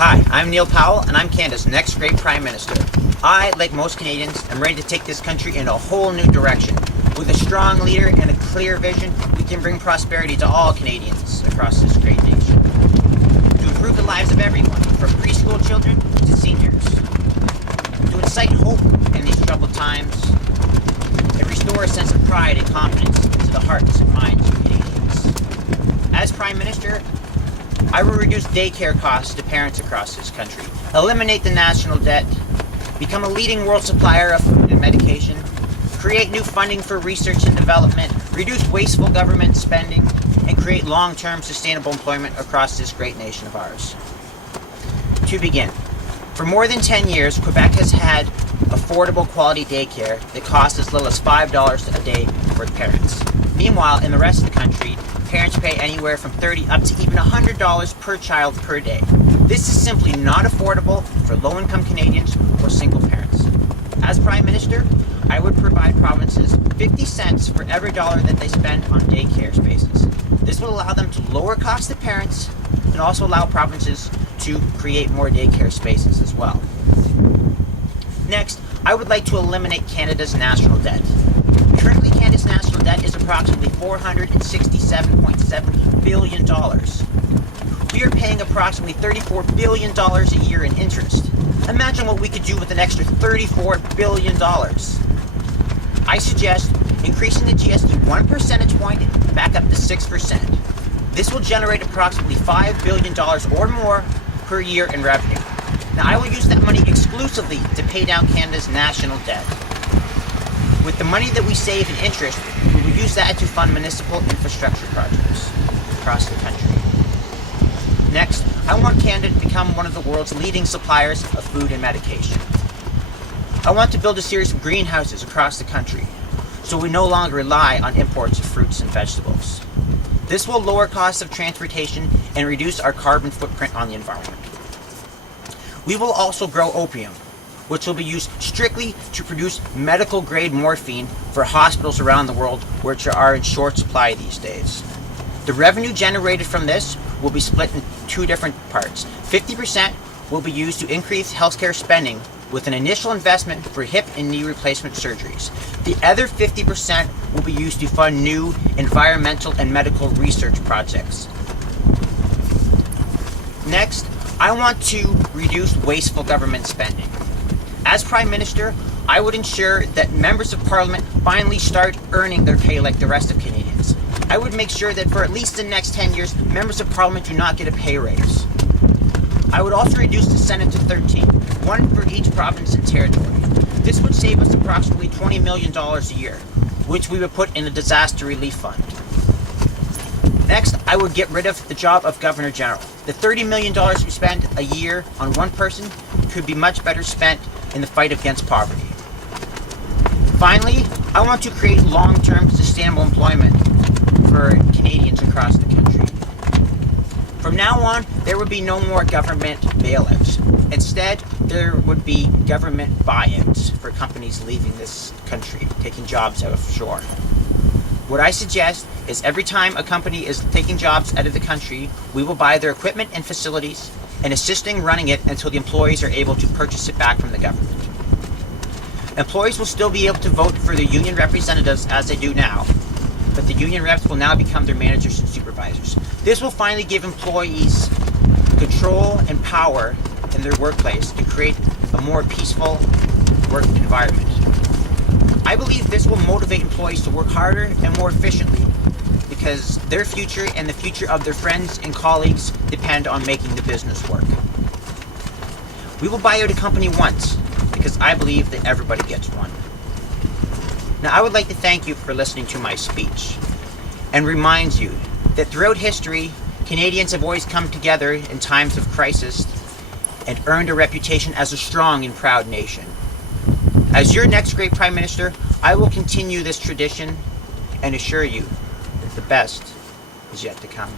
Hi, I'm Neil Powell, and I'm Canada's next great Prime Minister. I, like most Canadians, am ready to take this country in a whole new direction. With a strong leader and a clear vision, we can bring prosperity to all Canadians across this great nation. To improve the lives of everyone, from preschool children to seniors. To incite hope in these troubled times, and restore a sense of pride and confidence into the hearts and minds of Canadians. As Prime Minister, I will reduce daycare costs to parents across this country, eliminate the national debt, become a leading world supplier of food and medication, create new funding for research and development, reduce wasteful government spending, and create long-term sustainable employment across this great nation of ours. To begin, for more than 10 years, Quebec has had affordable quality daycare that costs as little as $5 a day for parents. Meanwhile, in the rest of the country, parents pay anywhere from $30 up to even $100 per child per day. This is simply not affordable for low-income Canadians or single parents. As Prime Minister, I would provide provinces 50 cents for every dollar that they spend on daycare spaces. This will allow them to lower costs to parents and also allow provinces to create more daycare spaces as well. Next, I would like to eliminate Canada's national debt. Currently, Canada's national debt is approximately $467.7 billion. We are paying approximately $34 billion a year in interest. Imagine what we could do with an extra $34 billion. I suggest increasing the GST 1 percentage point back up to 6%. This will generate approximately $5 billion or more per year in revenue. Now, I will use that money exclusively to pay down Canada's national debt. With the money that we save in interest, we will use that to fund municipal infrastructure projects across the country. Next, I want Canada to become one of the world's leading suppliers of food and medication. I want to build a series of greenhouses across the country, so we no longer rely on imports of fruits and vegetables. This will lower costs of transportation and reduce our carbon footprint on the environment. We will also grow opium, which will be used strictly to produce medical-grade morphine for hospitals around the world which are in short supply these days. The revenue generated from this will be split in two different parts. 50% will be used to increase healthcare spending with an initial investment for hip and knee replacement surgeries. The other 50% will be used to fund new environmental and medical research projects. Next, I want to reduce wasteful government spending. As Prime Minister, I would ensure that members of Parliament finally start earning their pay like the rest of Canadians. I would make sure that for at least the next 10 years, members of Parliament do not get a pay raise. I would also reduce the Senate to 13, one for each province and territory. This would save us approximately $20 million a year, which we would put in a disaster relief fund. Next, I would get rid of the job of Governor General. The $30 million we spend a year on one person could be much better spent in the fight against poverty. Finally, I want to create long-term sustainable employment for Canadians across the country. From now on, there would be no more government bailouts. Instead, there would be government buyouts for companies leaving this country, taking jobs out of shore. What I suggest is every time a company is taking jobs out of the country, we will buy their equipment and facilities and assisting running it until the employees are able to purchase it back from the government. Employees will still be able to vote for their union representatives as they do now, but the union reps will now become their managers and supervisors. This will finally give employees control and power in their workplace to create a more peaceful work environment. I believe this will motivate employees to work harder and more efficiently because their future and the future of their friends and colleagues depend on making the business work. We will buy out a company once because I believe that everybody gets one. Now, I would like to thank you for listening to my speech and remind you that throughout history, Canadians have always come together in times of crisis and earned a reputation as a strong and proud nation. As your next great Prime Minister, I will continue this tradition and assure you that the best is yet to come.